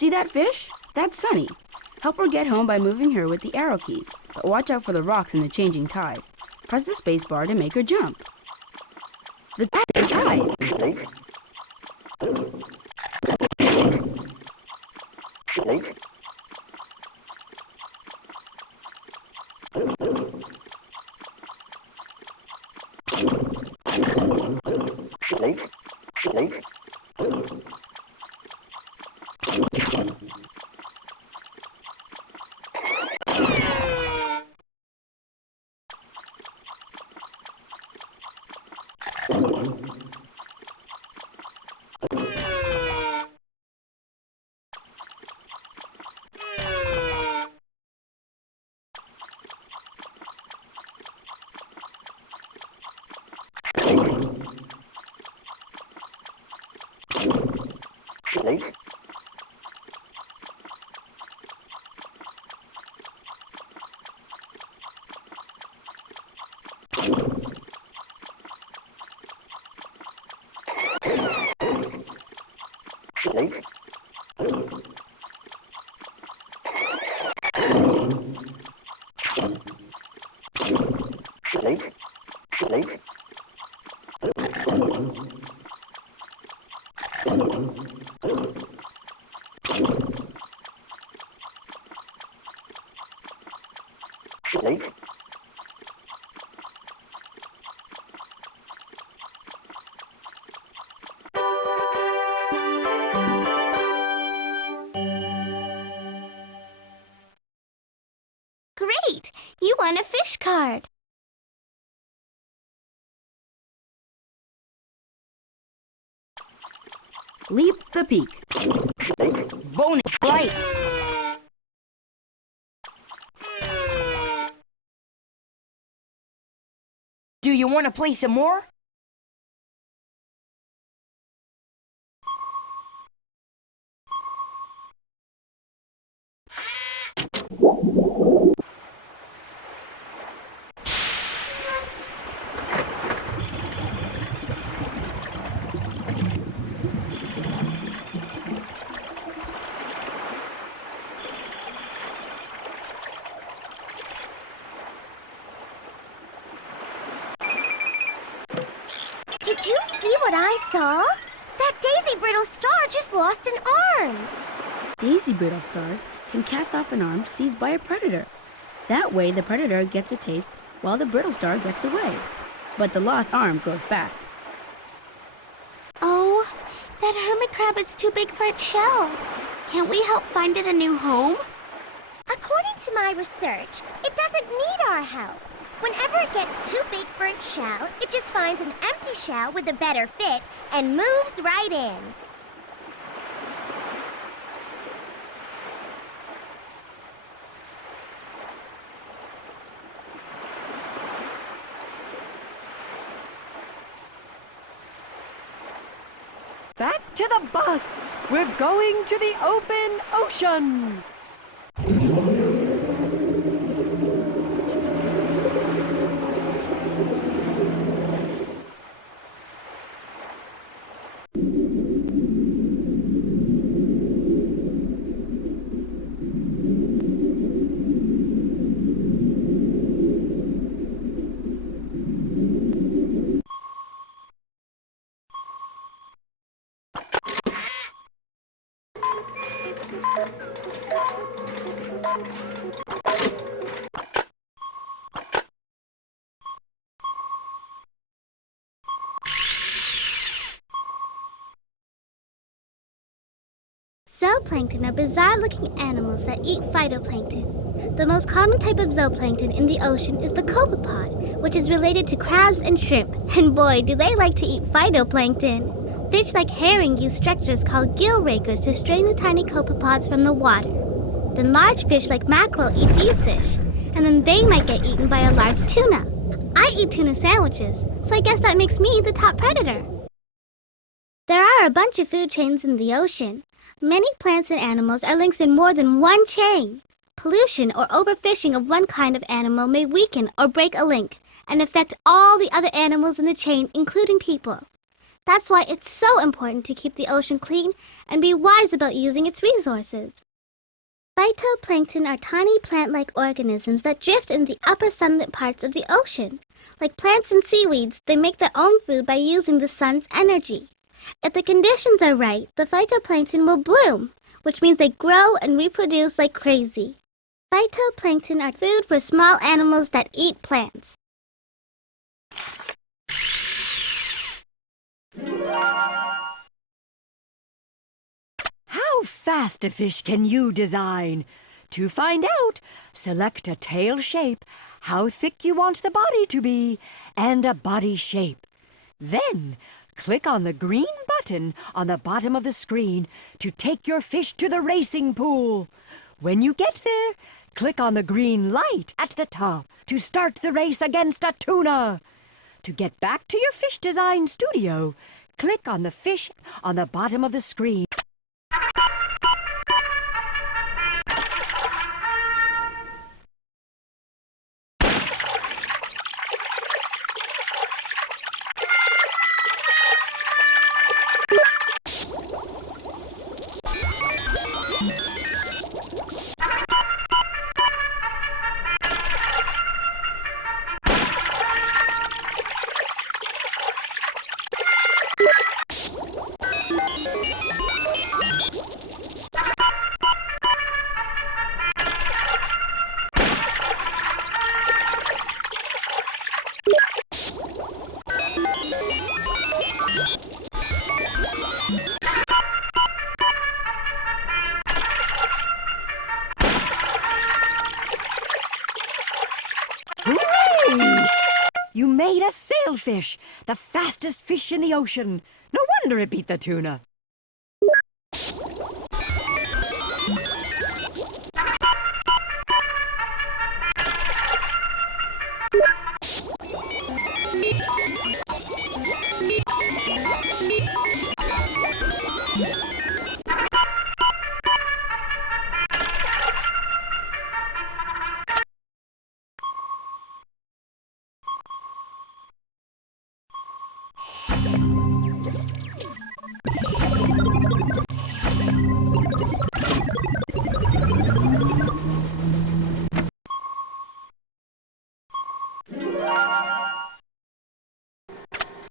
See that fish? That's Sunny. Help her get home by moving her with the arrow keys, but watch out for the rocks in the changing tide. Press the space bar to make her jump. The tide is high. Great! You won a fish card. Leap the peak. Bonus flight. Do you want to play some more? Did you see what I saw? That daisy brittle star just lost an arm. Daisy brittle stars can cast off an arm seized by a predator. That way the predator gets a taste while the brittle star gets away. But the lost arm grows back. Oh, that hermit crab is too big for its shell. Can't we help find it a new home? According to my research, it doesn't need our help. Whenever it gets too big for its shell, it just finds an empty shell with a better fit and moves right in. Back to the bus! We're going to the open ocean! Zooplankton are bizarre-looking animals that eat phytoplankton. The most common type of zooplankton in the ocean is the copepod, which is related to crabs and shrimp. And boy, do they like to eat phytoplankton. Fish like herring use structures called gill rakers to strain the tiny copepods from the water. Then large fish like mackerel eat these fish, and then they might get eaten by a large tuna. I eat tuna sandwiches, so I guess that makes me the top predator. There are a bunch of food chains in the ocean. Many plants and animals are links in more than one chain. Pollution or overfishing of one kind of animal may weaken or break a link and affect all the other animals in the chain, including people. That's why it's so important to keep the ocean clean and be wise about using its resources. Phytoplankton are tiny plant-like organisms that drift in the upper sunlit parts of the ocean. Like plants and seaweeds, they make their own food by using the sun's energy. If the conditions are right, the phytoplankton will bloom, which means they grow and reproduce like crazy. Phytoplankton are food for small animals that eat plants. How fast a fish can you design? To find out, select a tail shape, how thick you want the body to be, and a body shape. Then, click on the green button on the bottom of the screen to take your fish to the racing pool. When you get there, click on the green light at the top to start the race against a tuna. To get back to your fish design studio, click on the fish on the bottom of the screen. Hooray! You made a sailfish, the fastest fish in the ocean. No wonder it beat the tuna.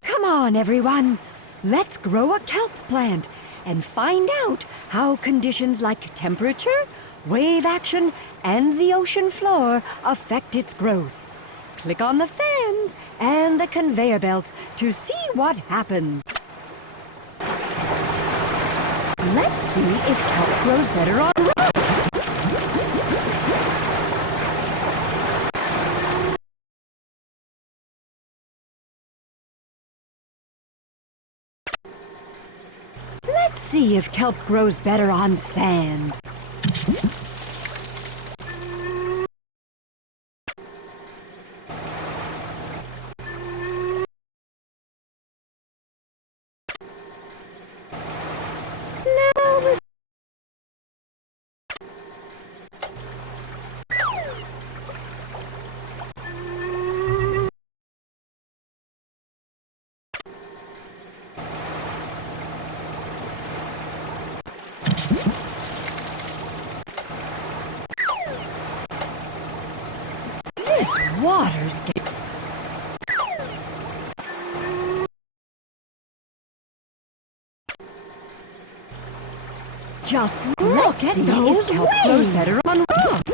Come on, everyone. Let's grow a kelp plant and find out how conditions like temperature, wave action, and the ocean floor affect its growth. Click on the fans and the conveyor belts to see what happens. Let's see if kelp grows better on rocks. Let's see if kelp grows better on sand. This water's getting... Just look at those kelp grows better on rocks.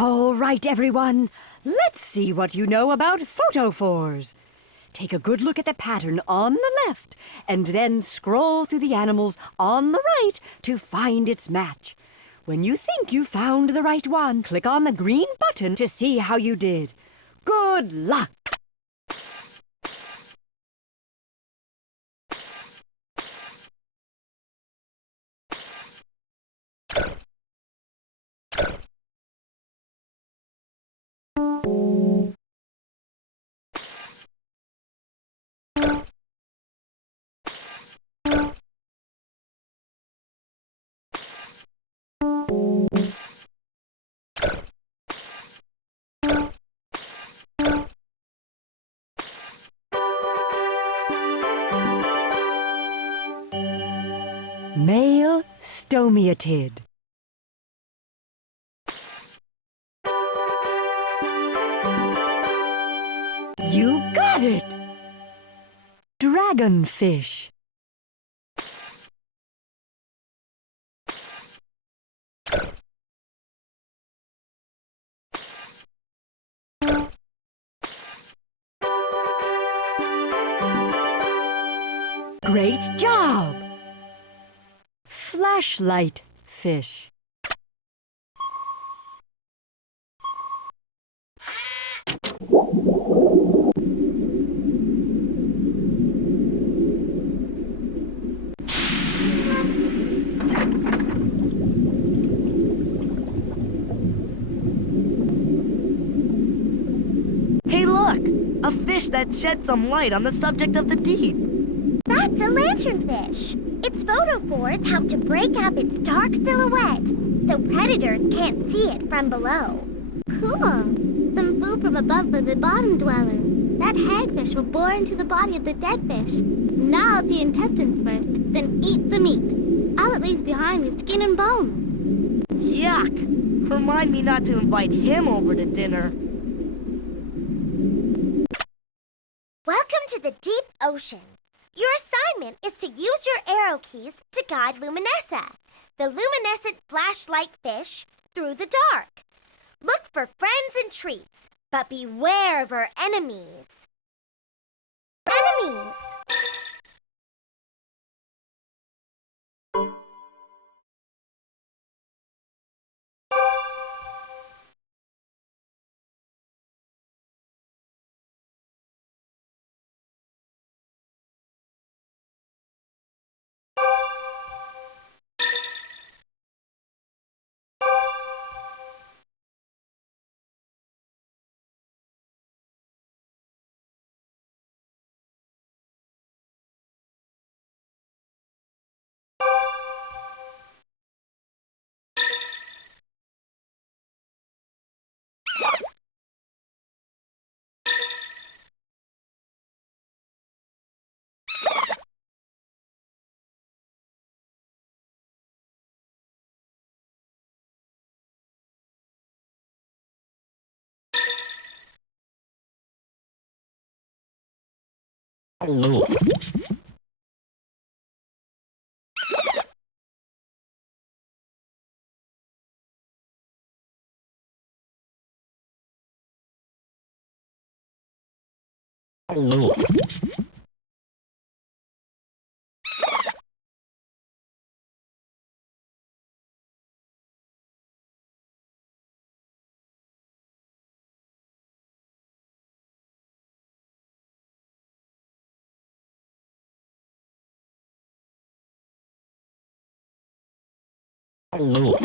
All right, everyone. Let's see what you know about photophores. Take a good look at the pattern on the left, and then scroll through the animals on the right to find its match. When you think you found the right one, click on the green button to see how you did. Good luck! Male stomiatid. You got it! Dragonfish. Great job! Flashlight fish. Hey, look! A fish that sheds some light on the subject of the deep. That's a lanternfish. Its photophores help to break up its dark silhouette, so predators can't see it from below. Cool. Some food from above for the bottom dweller. That hagfish will bore into the body of the dead fish, gnaw out the intestines first, then eat the meat. All it leaves behind is skin and bone. Yuck! Remind me not to invite him over to dinner. Welcome to the deep ocean. Your assignment is to use your arrow keys to guide Luminessa, the luminescent flashlight fish, through the dark. Look for friends and treats, but beware of her enemies. Enemies! Hello. Hello. Hello.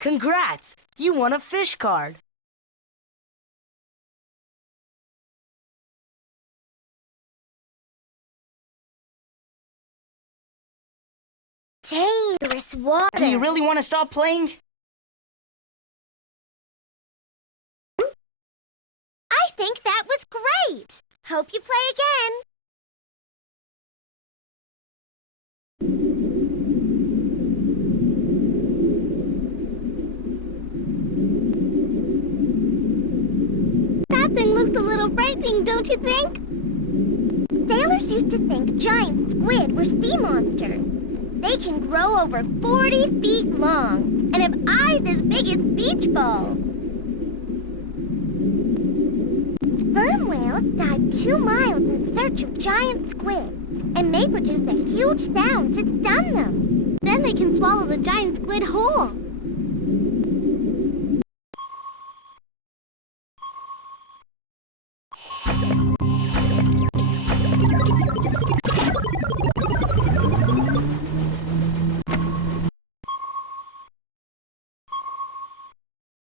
Congrats! You won a fish card. Dangerous water. Do you really want to stop playing? I think that was great. Hope you play again. That thing looks a little frightening, don't you think? Sailors used to think giant squid were sea monsters. They can grow over 40 feet long and have eyes as big as beach balls. whales dive 2 miles in search of giant squid, and they produce a huge sound to stun them. Then they can swallow the giant squid whole.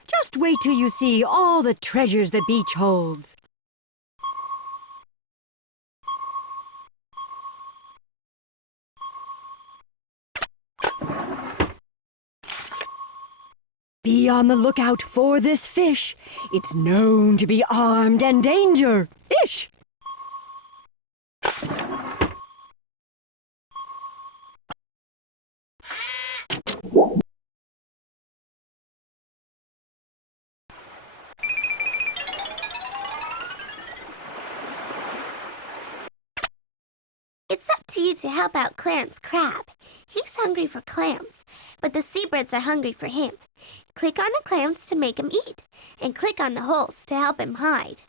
Just wait till you see all the treasures the beach holds. Be on the lookout for this fish. It's known to be armed and danger. Fish! It's up to you to help out Clarence Crab. He's hungry for clams, but the seabirds are hungry for him. Click on the clams to make him eat, and click on the holes to help him hide.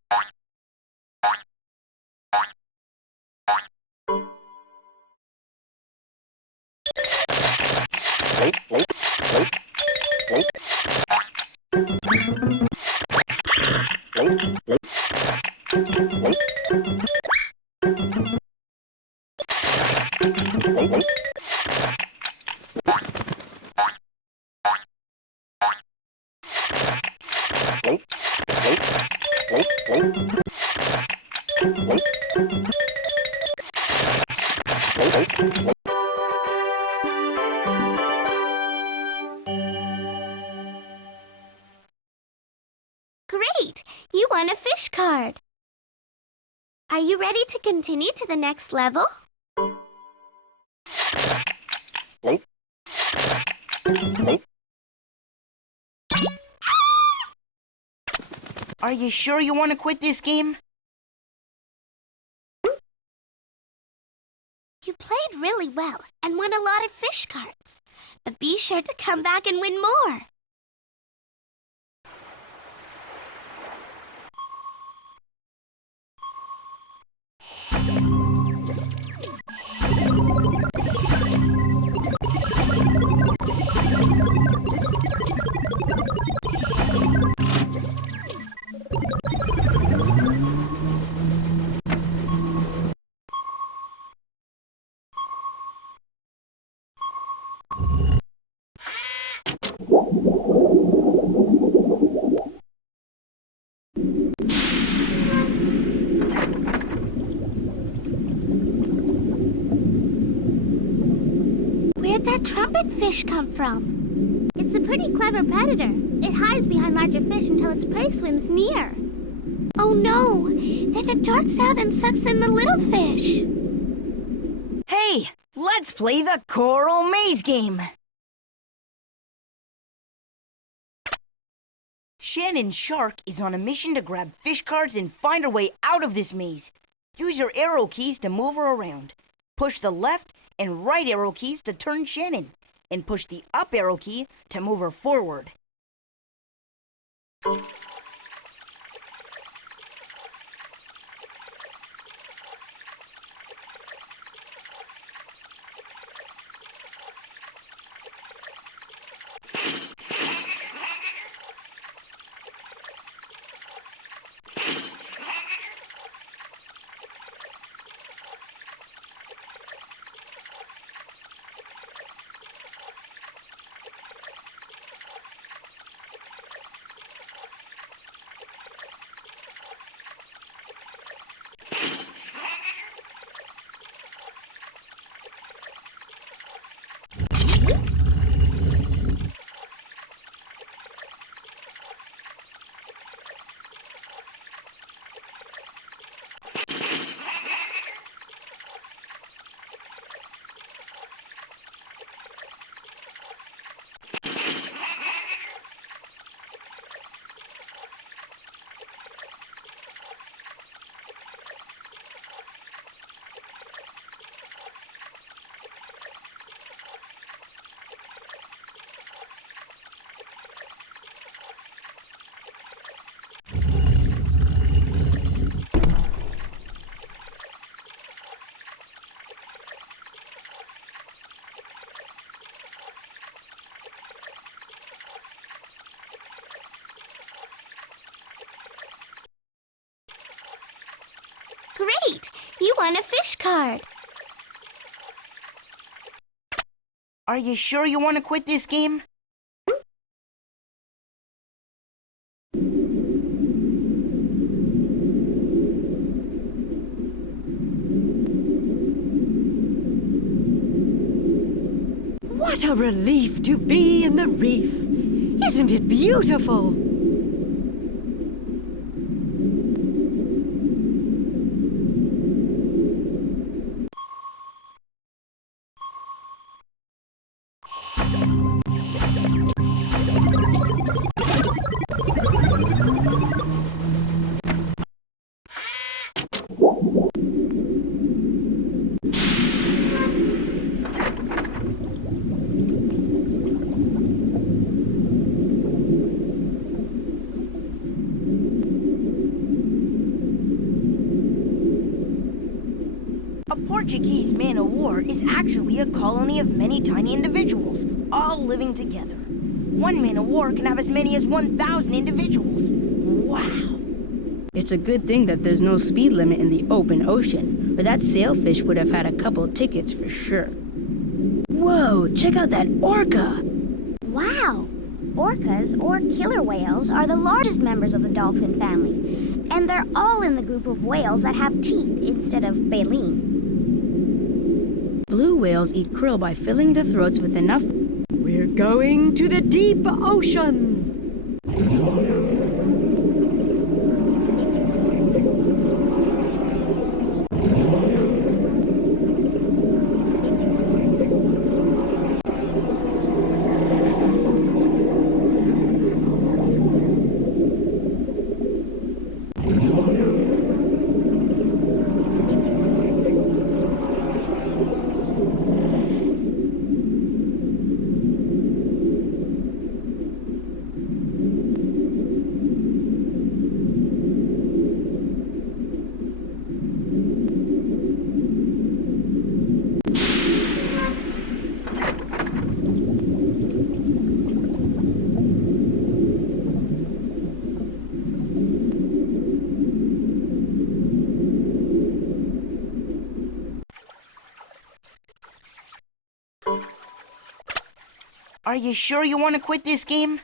Great! You won a fish card. Are you ready to continue to the next level? Are you sure you want to quit this game? You played really well and won a lot of fish cards. But be sure to come back and win more. Where'd that trumpet fish come from? It's a pretty clever predator. It hides behind larger fish until its prey swims near. Oh no! Then it darts out and sucks in the little fish. Hey, let's play the Coral Maze game. Shannon Shark is on a mission to grab fish cards and find her way out of this maze. Use your arrow keys to move her around. Push the left and right arrow keys to turn Shannon, and push the up arrow key to move her forward. Great! You won a fish card. Are you sure you want to quit this game? What a relief to be in the reef! Isn't it beautiful? A Portuguese Man of War is actually a colony of many tiny individuals, all living together. One man of war can have as many as 1,000 individuals. Wow! It's a good thing that there's no speed limit in the open ocean, or that sailfish would have had a couple tickets for sure. Whoa, check out that orca! Wow! Orcas, or killer whales, are the largest members of the dolphin family, and they're all in the group of whales that have teeth instead of baleen. Blue whales eat krill by filling their throats with enough. We're going to the deep ocean! Are you sure you want to quit this game?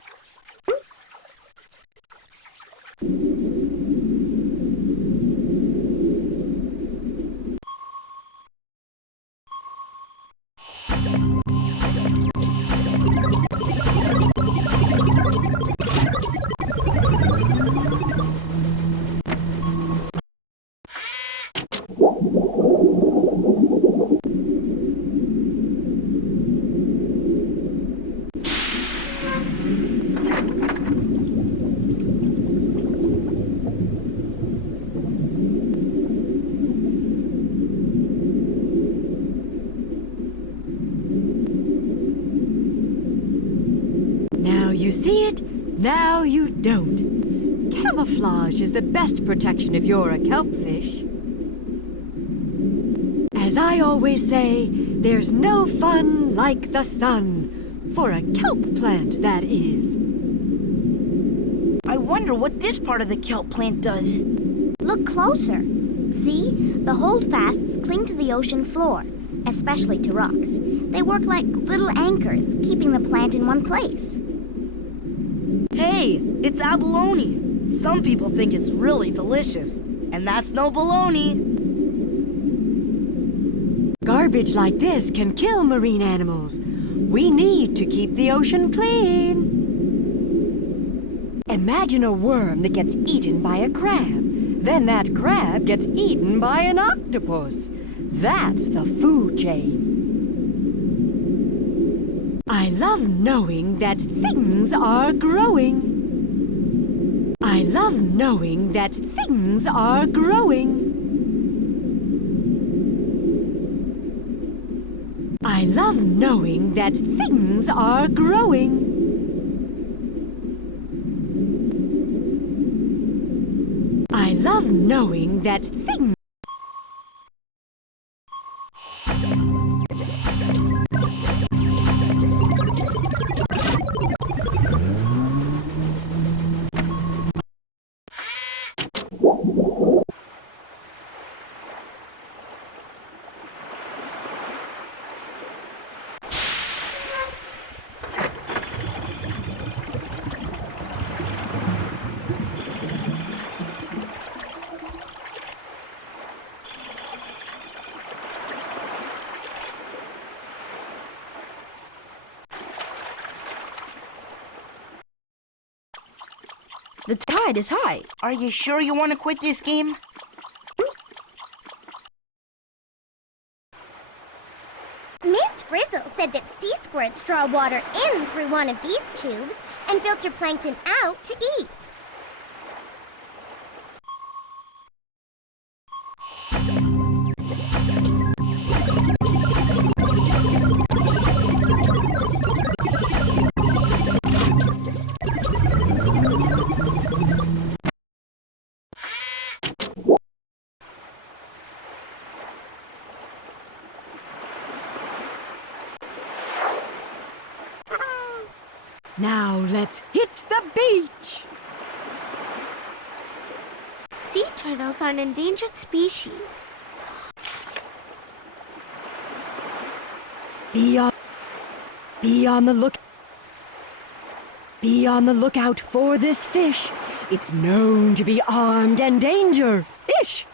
Now you see it, now you don't. Camouflage is the best protection if you're a kelp fish. As I always say, there's no fun like the sun. For a kelp plant, that is. I wonder what this part of the kelp plant does. Look closer. See? The holdfasts cling to the ocean floor, especially to rocks. They work like little anchors, keeping the plant in one place. Hey, it's abalone. Some people think it's really delicious, and that's no baloney. Garbage like this can kill marine animals. We need to keep the ocean clean. Imagine a worm that gets eaten by a crab. Then that crab gets eaten by an octopus. That's the food chain. I love knowing that things are growing. I love knowing that things are growing. I love knowing that things are growing. I love knowing that things... tide is high. Are you sure you want to quit this game? Miss Frizzle said that sea squirts draw water in through one of these tubes and filter plankton out to eat. Now let's hit the beach! Sea turtles are an endangered species. Be on the lookout for this fish. It's known to be armed and danger. Fish!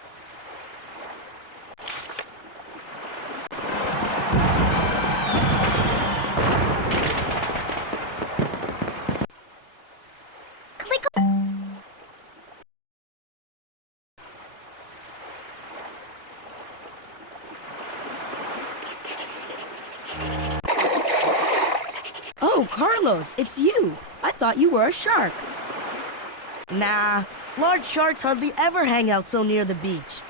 Oh, Carlos, it's you. I thought you were a shark. Nah, large sharks hardly ever hang out so near the beach.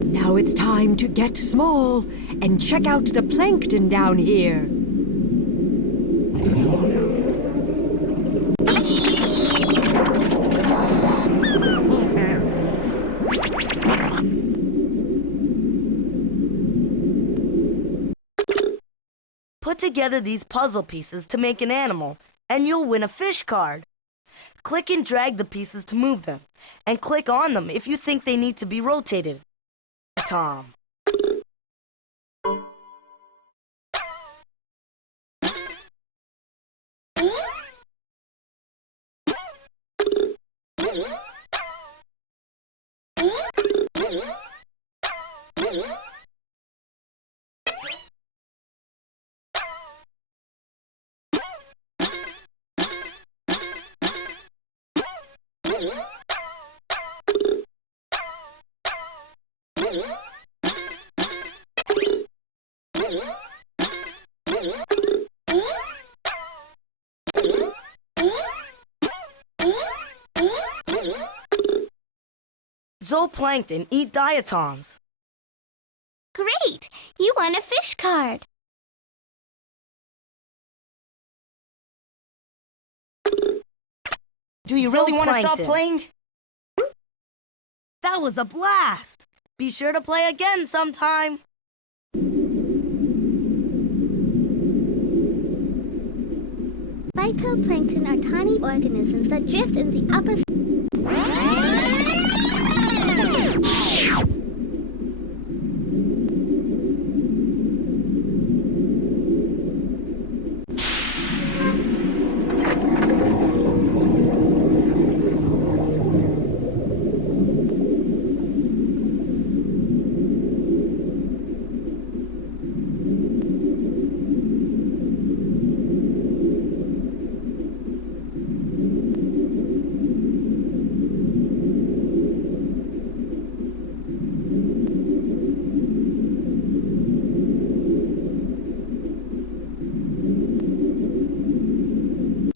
Now it's time to get small and check out the plankton down here. Put together these puzzle pieces to make an animal, and you'll win a fish card. Click and drag the pieces to move them, and click on them if you think they need to be rotated. Tom. Zooplankton eat diatoms. Great! You won a fish card. Do you really want to stop playing? That was a blast! Be sure to play again sometime. Phytoplankton are tiny organisms that drift in the upper...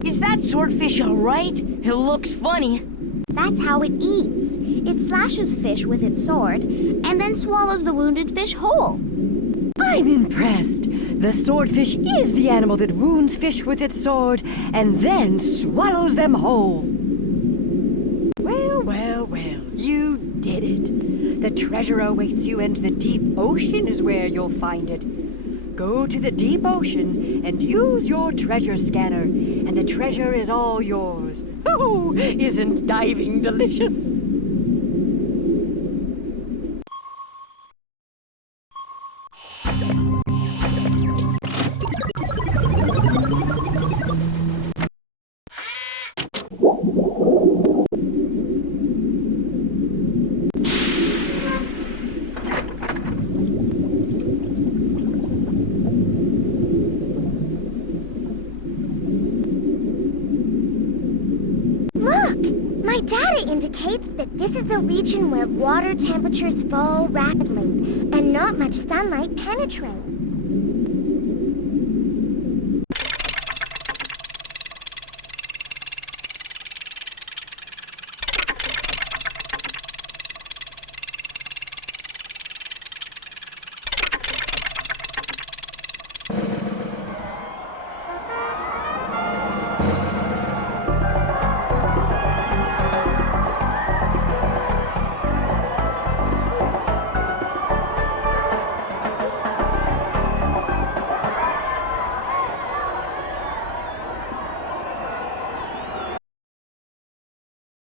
Is that swordfish alright? It looks funny. That's how it eats. It slashes fish with its sword and then swallows the wounded fish whole. I'm impressed. The swordfish is the animal that wounds fish with its sword and then swallows them whole. Well, well, well, you did it. The treasure awaits you, and the deep ocean is where you'll find it. Go to the deep ocean and use your treasure scanner, and the treasure is all yours. Oh, isn't diving delicious? Look! My data indicates that this is a region where water temperatures fall rapidly and not much sunlight penetrates.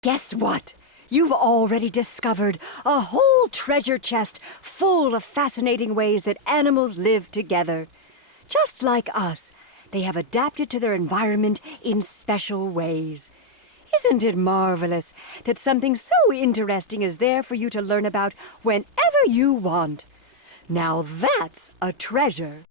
Guess what? You've already discovered a whole treasure chest full of fascinating ways that animals live together. Just like us, they have adapted to their environment in special ways. Isn't it marvelous that something so interesting is there for you to learn about whenever you want? Now that's a treasure.